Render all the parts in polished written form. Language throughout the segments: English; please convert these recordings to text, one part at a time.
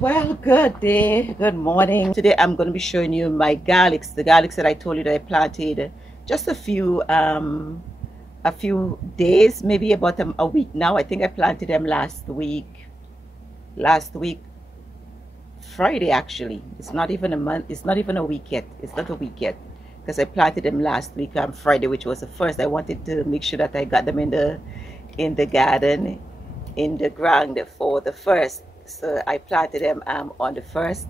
Well, good day, good morning. Today I'm going to be showing you my garlics, the garlics that I told you that I planted just a few days, maybe about a week now. I think I planted them last week Friday actually. It's not even a month, it's not even a week yet. It's not a week yet because I planted them last week on Friday, which was the first. I wanted to make sure that I got them in the garden, in the ground for the first. So I planted them on the first,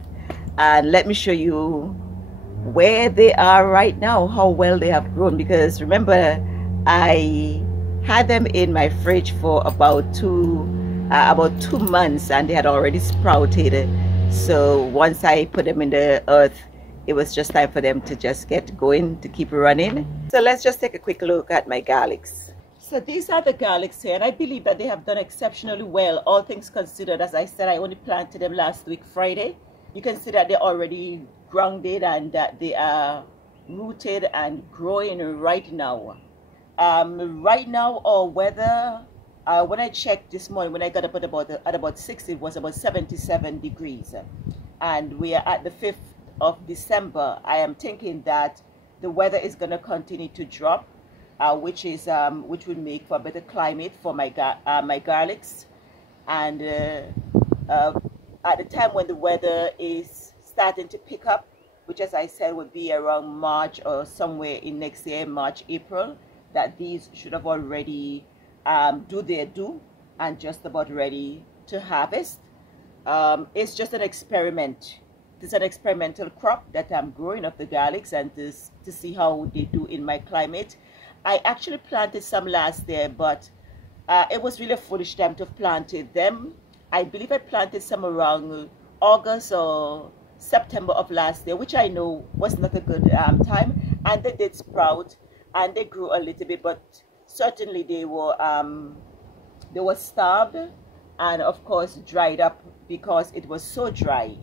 and let me show you where they are right now, how well they have grown, because remember I had them in my fridge for about two months and they had already sprouted. So once I put them in the earth, it was just time for them to just get going, to keep running. So let's just take a quick look at my garlics. So these are the garlics here, and I believe that they have done exceptionally well, all things considered. As I said, I only planted them last week Friday. You can see that they're already grounded and that they are rooted and growing right now. Right now, our weather, when I checked this morning, when I got up at about 6, it was about 77 degrees. And we are at the 5th of December. I am thinking that the weather is going to continue to drop. Which would make for a better climate for my garlics, and at the time when the weather is starting to pick up, which, as I said, would be around March or somewhere in next year, March, April, that these should have already do their due and just about ready to harvest. It's just an experiment. It's an experimental crop that I'm growing of the garlics, and to see how they do in my climate. I actually planted some last year, but it was really a foolish time to have planted them. I believe I planted some around August or September of last year, which I know was not a good time. And they did sprout and they grew a little bit, but certainly they were starved and of course dried up because it was so dry.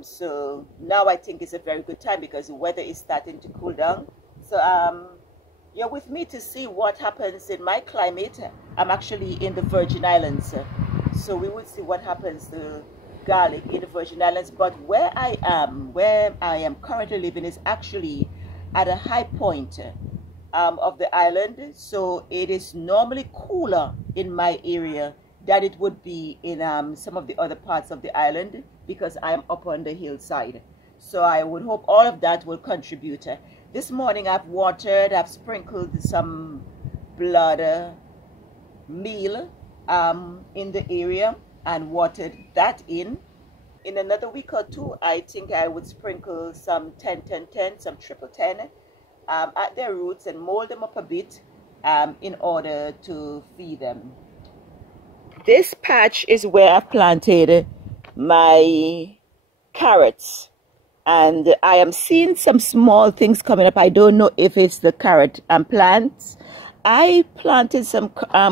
So now I think it's a very good time because the weather is starting to cool down. So you're with me to see what happens in my climate. I'm actually in the Virgin Islands, so we will see what happens to garlic in the Virgin Islands. But where I am currently living is actually at a high point of the island, so it is normally cooler in my area than it would be in some of the other parts of the island because I'm up on the hillside. So I would hope all of that will contribute. This morning I've watered, I've sprinkled some blood meal in the area and watered that in. In another week or two, I think I would sprinkle some 10-10-10, some triple 10 at their roots and mold them up a bit in order to feed them. This patch is where I've planted my carrots. And I am seeing some small things coming up. I don't know if it's the carrot plants. I planted some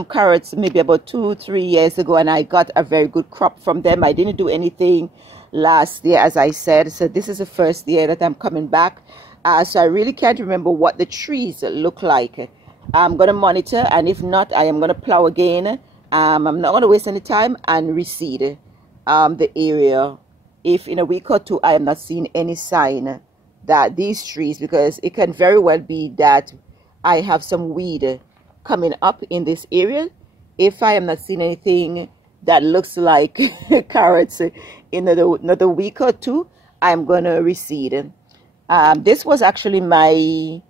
carrots maybe about 2-3 years ago, and I got a very good crop from them. I didn't do anything last year, as I said. So this is the first year that I'm coming back. So I really can't remember what the trees look like. I'm going to monitor, and if not, I am going to plow again. I'm not going to waste any time and reseed the area. If in a week or two I am not seeing any sign that these trees, because it can very well be that I have some weed coming up in this area. If I am not seeing anything that looks like carrots in another week or two, I'm going to reseed. This was actually my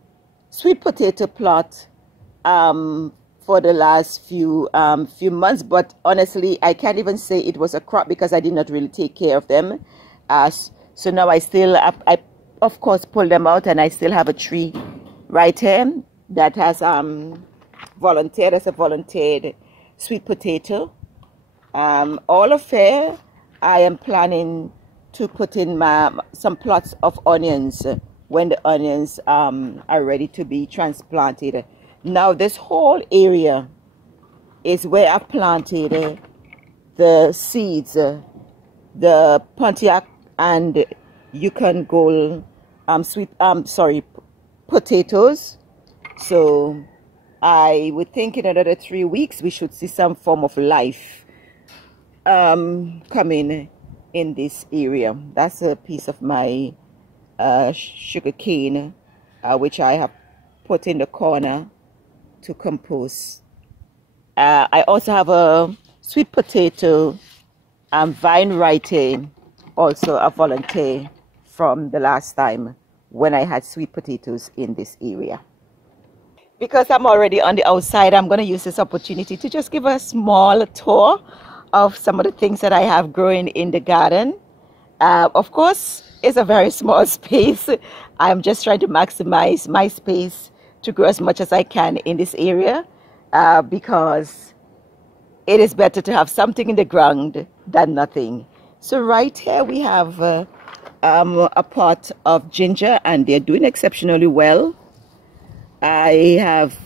sweet potato plot for the last few months, but honestly I can't even say it was a crop because I did not really take care of them. So now I of course pulled them out, and I still have a tree right here that has volunteered as a volunteered sweet potato. All of here I am planning to put in some plots of onions when the onions are ready to be transplanted. Now this whole area is where I planted the seeds, the Pontiac and Yukon Gold potatoes. So I would think in another 3 weeks we should see some form of life coming in this area. That's a piece of my sugar cane, which I have put in the corner to compost. I also have a sweet potato vine writing, also a volunteer from the last time when I had sweet potatoes in this area. Because I'm already on the outside, I'm going to use this opportunity to just give a small tour of some of the things that I have growing in the garden. Of course, it's a very small space. I'm just trying to maximize my space to grow as much as I can in this area, because it is better to have something in the ground than nothing. So right here we have a pot of ginger, and they're doing exceptionally well. I have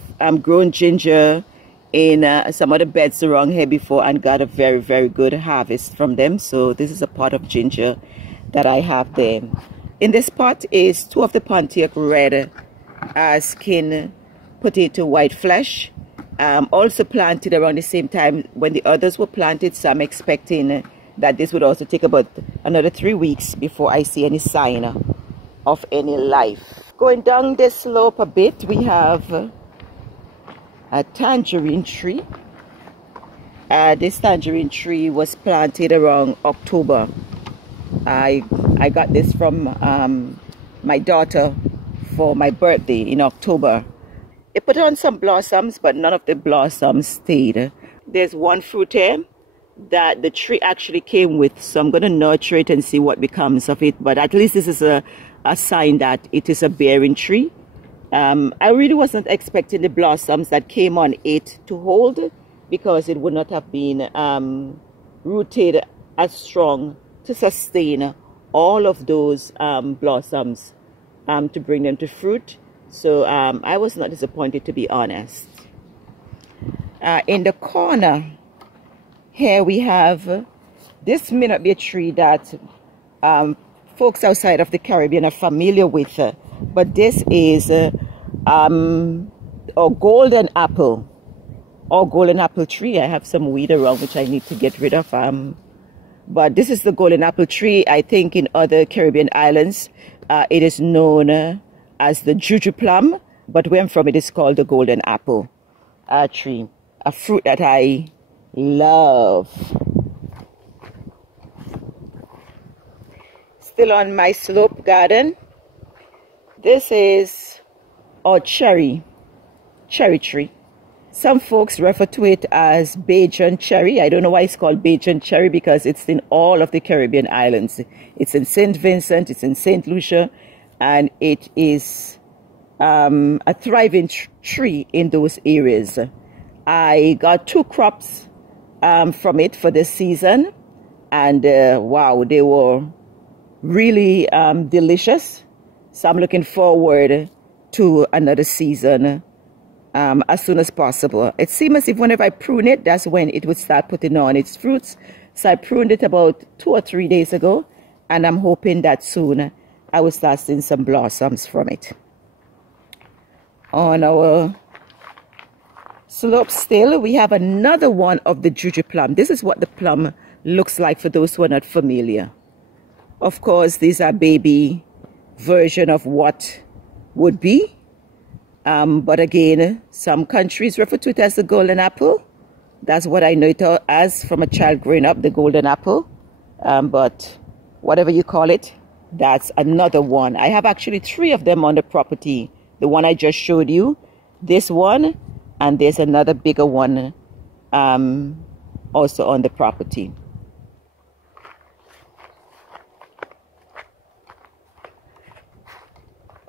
grown ginger in some other beds around here before and got a very, very good harvest from them. So this is a pot of ginger that I have there. In this pot is 2 of the Pontiac red skin potato white flesh, also planted around the same time when the others were planted. So I'm expecting that this would also take about another 3 weeks before I see any sign of any life. Going down this slope a bit, we have a tangerine tree. This tangerine tree was planted around October. I got this from my daughter for my birthday in October. It put on some blossoms, but none of the blossoms stayed. There's one fruit here that the tree actually came with, so I'm going to nurture it and see what becomes of it. But at least this is a sign that it is a bearing tree. I really wasn't expecting the blossoms that came on it to hold, because it would not have been rooted as strong to sustain all of those blossoms to bring them to fruit. So I was not disappointed, to be honest. In the corner here we have, this may not be a tree that folks outside of the Caribbean are familiar with, but this is a golden apple tree. I have some weed around which I need to get rid of, but this is the golden apple tree. I think in other Caribbean islands it is known as the juju plum, but where I'm from it is called the golden apple tree, a fruit that I love. Still on my slope garden, this is our cherry tree. Some folks refer to it as Bajan cherry. I don't know why it's called Bajan cherry, because it's in all of the Caribbean islands. It's in St. Vincent, it's in St. Lucia, and it is a thriving tree in those areas. I got 2 crops from it for this season, and wow, they were really delicious. So I'm looking forward to another season as soon as possible. It seems as if whenever I prune it, that's when it would start putting on its fruits. So I pruned it about 2 or 3 days ago, and I'm hoping that soon I will start seeing some blossoms from it. On our slope still, we have another one of the juju plum. This is what the plum looks like for those who are not familiar. Of course, these are baby version of what would be. But again, some countries refer to it as the golden apple. That's what I know it as from a child growing up, the golden apple. But whatever you call it, that's another one. I have actually 3 of them on the property. The one I just showed you, this one, and there's another bigger one also on the property.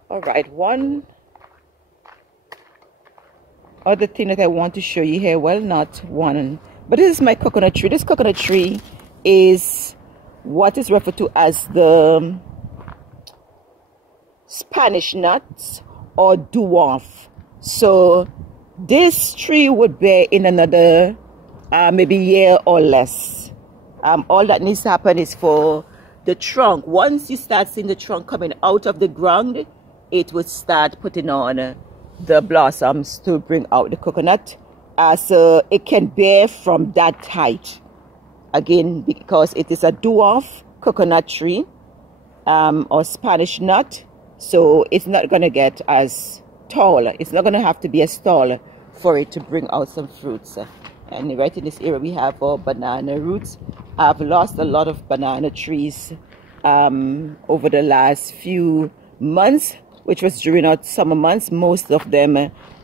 All right, one other thing that I want to show you here, well, not one, but this is my coconut tree. This coconut tree is what is referred to as the Spanish nuts or dwarf. So this tree would bear in another maybe year or less. All that needs to happen is for the trunk. Once you start seeing the trunk coming out of the ground, it would start putting on the blossoms to bring out the coconut. So it can bear from that height. Again, because it is a dwarf, coconut tree or Spanish nut, so it's not going to get as tall. It's not going to have to be as tall for it to bring out some fruits. And right in this area we have our banana roots. I've lost a lot of banana trees over the last few months, which was during our summer months. Most of them,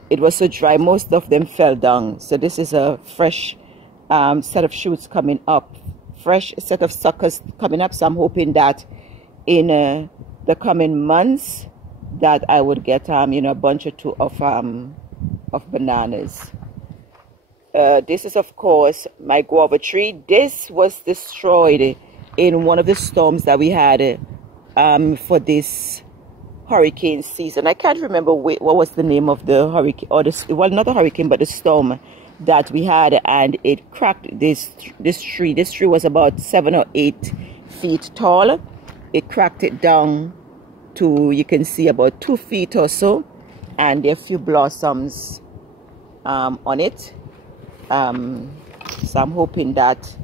it was so dry, most of them fell down. So this is a fresh set of shoots coming up, fresh set of suckers coming up. So I'm hoping that in the coming months that I would get you know, a bunch or two of bananas. This is of course my guava tree. This was destroyed in one of the storms that we had for this hurricane season. I can't remember what was the name of the hurricane, or the, well, not the hurricane, but the storm that we had, and it cracked this tree. This tree was about 7 or 8 feet tall. It cracked it down to, you can see, about 2 feet or so, and there are a few blossoms on it. So I'm hoping that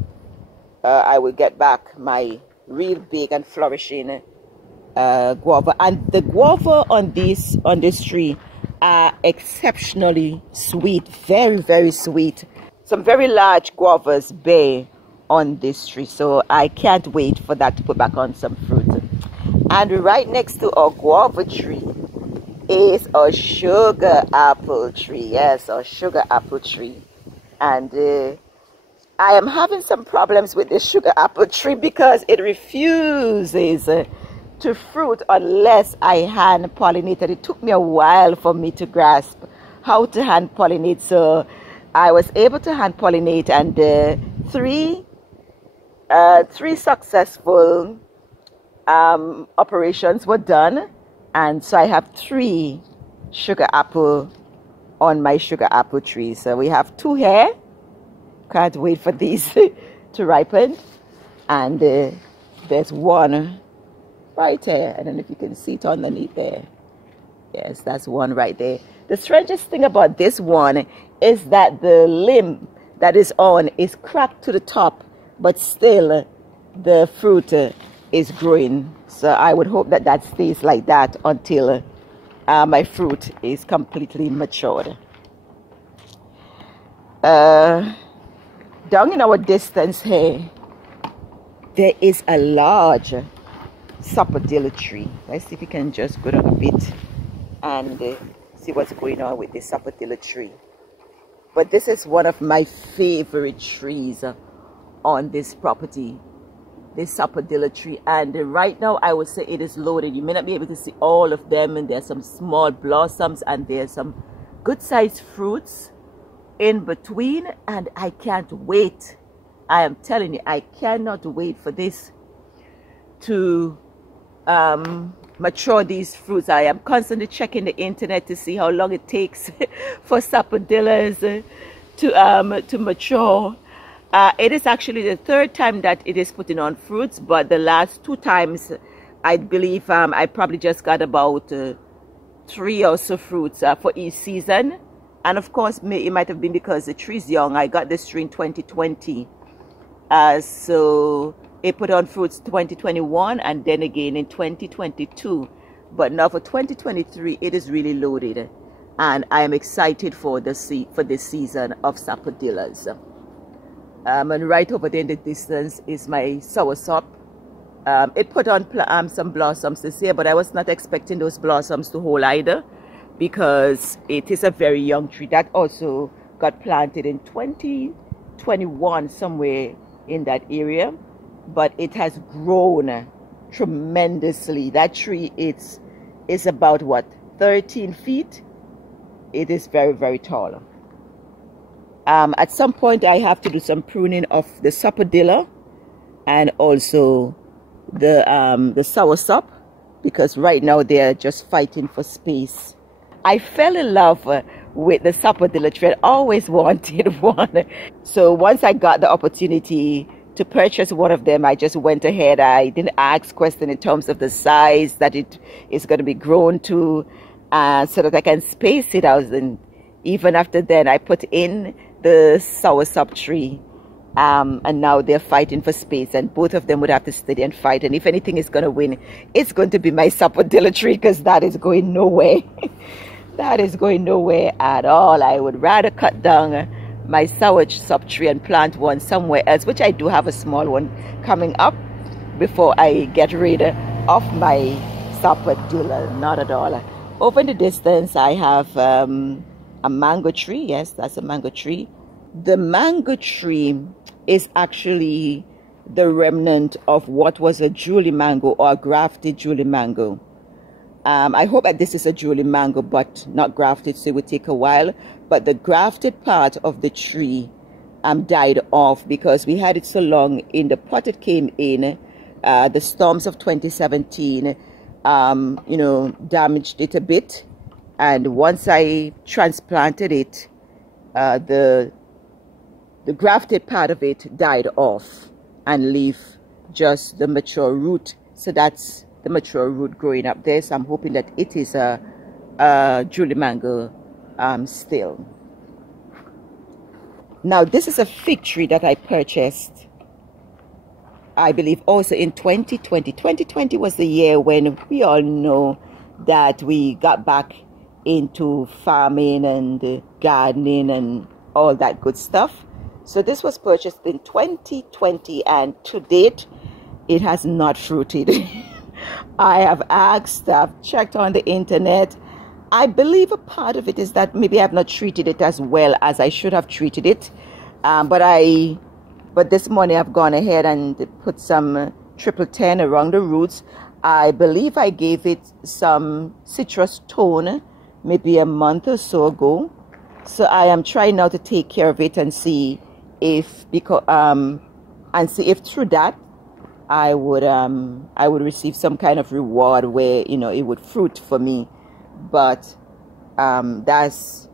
I will get back my real big and flourishing guava. And the guava on this tree are exceptionally sweet, very, very sweet. Some very large guavas bear on this tree, so I can't wait for that to put back on some fruit. And right next to our guava tree is a sugar apple tree. Yes, a sugar apple tree. And I am having some problems with this sugar apple tree because it refuses to fruit unless I hand pollinate. And it took me a while for me to grasp how to hand pollinate. So I was able to hand pollinate, and three successful operations were done. And so I have 3 sugar apple on my sugar apple tree. So we have 2 here. Can't wait for these to ripen. And there's 1 right there. I don't know if you can see it underneath there. Yes, that's 1 right there. The strangest thing about this one is that the limb that is on is cracked to the top, but still the fruit is growing. So I would hope that that stays like that until my fruit is completely matured. Down in our distance here, there is a large sapodilla tree. Let's see if we can just go down a bit and see what's going on with this sapodilla tree. But this is one of my favorite trees on this property, this sapodilla tree. And right now I would say it is loaded. You may not be able to see all of them, and there's some small blossoms and there's some good sized fruits in between, and I can't wait. I am telling you, I cannot wait for this to mature, these fruits. I am constantly checking the internet to see how long it takes for sapodillas to mature. It is actually the 3rd time that it is putting on fruits, but the last 2 times I believe I probably just got about 3 or so fruits for each season. And of course it might have been because the tree's young. I got this tree in 2020, so it put on fruits 2021 and then again in 2022. But now for 2023 it is really loaded, and I am excited for this season of sapodillas. And right over there in the distance is my soursop. It put on some blossoms this year, but I was not expecting those blossoms to hold either, because it is a very young tree. That also got planted in 2021, somewhere in that area, but it has grown tremendously. That tree is about what, 13 feet. It is very, very tall. At some point I have to do some pruning of the sapodilla and also the soursop, because right now they are just fighting for space. I fell in love with the sapodilla tree. I always wanted one. So once I got the opportunity to purchase one of them, I just went ahead. I didn't ask questions in terms of the size that it is going to be grown to, so that I can space it out. And even after then, I put in the soursop tree, and now they're fighting for space, and both of them would have to study and fight. And if anything is going to win, it's going to be my sapodilla tree, because that is going nowhere. That is going nowhere at all. I would rather cut down my soursop tree and plant one somewhere else, which I do have a small one coming up, before I get rid of my sapodilla. Not at all. Over in the distance, I have a mango tree. Yes, that's a mango tree. The mango tree is actually the remnant of what was a Julie mango, or a grafted Julie mango. I hope that this is a Julie mango, but not grafted, so it would take a while. But the grafted part of the tree died off because we had it so long in the pot it came in. The storms of 2017, you know, damaged it a bit. And once I transplanted it, the grafted part of it died off and leave just the mature root. So that's the mature root growing up there. So I'm hoping that it is a Julie mango still. Now this is a fig tree that I purchased, I believe also in 2020. 2020 was the year when we all know that we got back into farming and gardening and all that good stuff. So this was purchased in 2020, and to date it has not fruited. I have asked, I've checked on the internet. I believe a part of it is that maybe I've not treated it as well as I should have treated it. But this morning I've gone ahead and put some triple 10 around the roots. I believe I gave it some citrus tone maybe a month or so ago. So I am trying now to take care of it and see if through that I would receive some kind of reward where, you know, it would fruit for me. But that's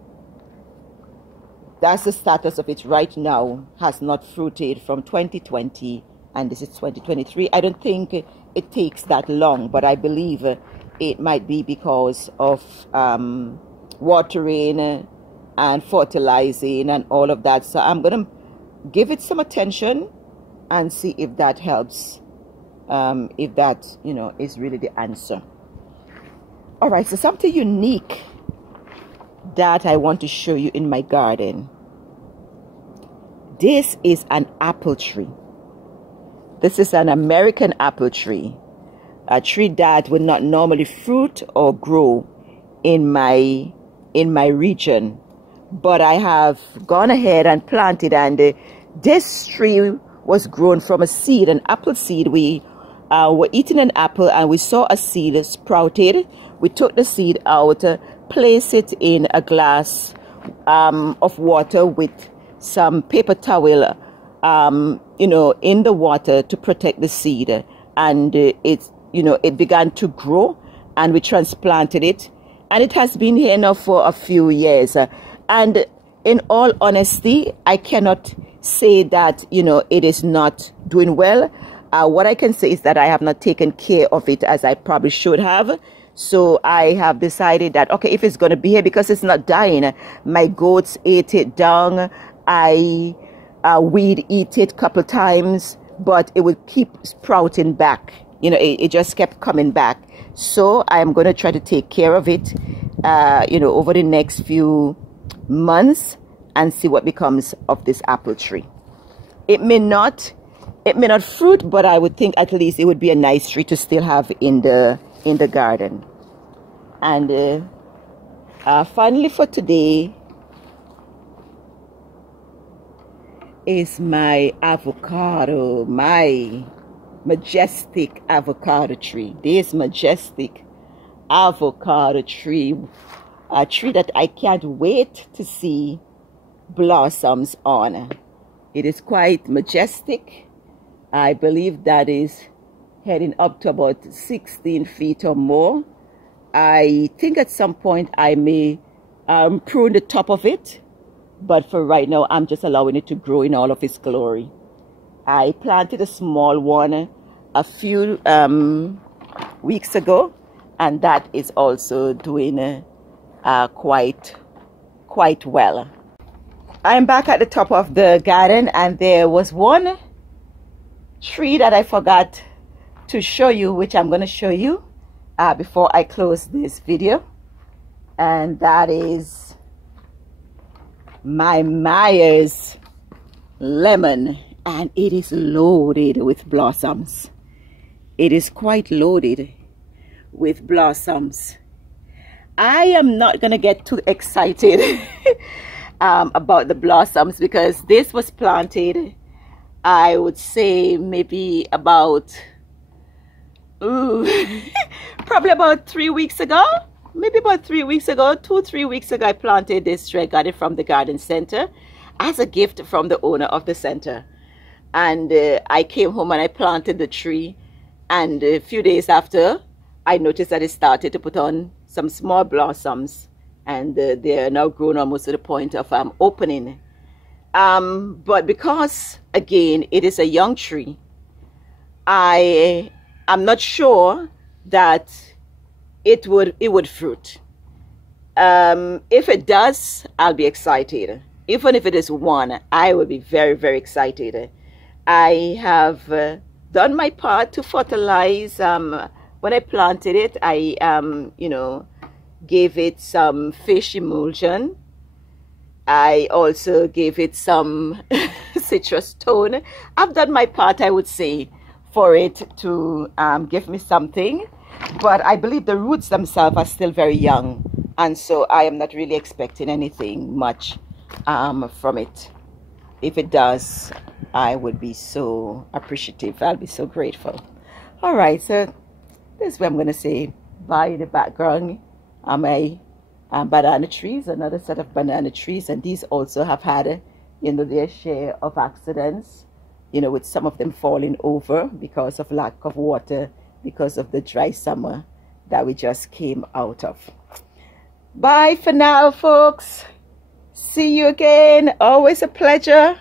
the status of it right now. Has not fruited from 2020, and this is 2023. I don't think it takes that long, but I believe it might be because of watering and fertilizing and all of that. So I'm gonna give it some attention and see if that helps, if that, you know, is really the answer. All right, so something unique that I want to show you in my garden. This is an apple tree. This is an American apple tree, a tree that would not normally fruit or grow in my region, but I have gone ahead and planted, and this tree was grown from a seed, an apple seed. We were eating an apple and we saw a seed sprouted. We took the seed out, placed it in a glass of water with some paper towel, you know, in the water to protect the seed, and it began to grow, and we transplanted it, and it has been here now for a few years. And in all honesty, I cannot say that, you know, it is not doing well. What I can say is that I have not taken care of it as I probably should have. So I have decided that, okay, if it's going to be here, because it's not dying, my goats ate it down. I weed eat it a couple times, but it will keep sprouting back. You know, it just kept coming back. So I am going to try to take care of it, you know, over the next few months and see what becomes of this apple tree. It may not fruit, but I would think at least it would be a nice tree to still have in the garden. And finally for today is my avocado, my majestic avocado tree. This majestic avocado tree, a tree that I can't wait to see blossoms on. It is quite majestic. I believe that is heading up to about 16 feet or more. I think at some point I may prune the top of it, but for right now I'm just allowing it to grow in all of its glory. I planted a small one a few weeks ago, and that is also doing quite well. I'm back at the top of the garden, and there was one tree that I forgot to show you, which I'm going to show you before I close this video, and that is my Myers lemon, and it is loaded with blossoms. It is quite loaded with blossoms. I am not going to get too excited about the blossoms, because this was planted, I would say maybe about probably about 3 weeks ago. Maybe about 3 weeks ago, 2-3 weeks ago, I planted this tree. I got it from the garden center as a gift from the owner of the center. And I came home and I planted the tree, and a few days after, I noticed that it started to put on some small blossoms, and they are now grown almost to the point of opening. But because, again, it is a young tree, I am not sure that it would fruit. If it does, I'll be excited. Even if it is one, I will be very, very excited. I have done my part to fertilize. When I planted it, I you know, gave it some fish emulsion. I also gave it some citrus tone. I've done my part, I would say, for it to give me something. But I believe the roots themselves are still very young, and so I am not really expecting anything much from it. If it does, I would be so appreciative. I'll be so grateful. All right, so this is where I'm going to say bye. In the background are my banana trees, another set of banana trees, and these also have had, you know, their share of accidents, you know, with some of them falling over because of lack of water, because of the dry summer that we just came out of. Bye for now, folks. See you again. Always a pleasure,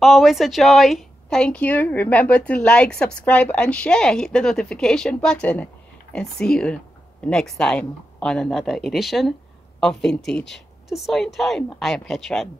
always a joy. Thank you. Remember to like, subscribe, and share. Hit the notification button, and see you next time on another edition of Vintage to Sewing Time. I am Petran.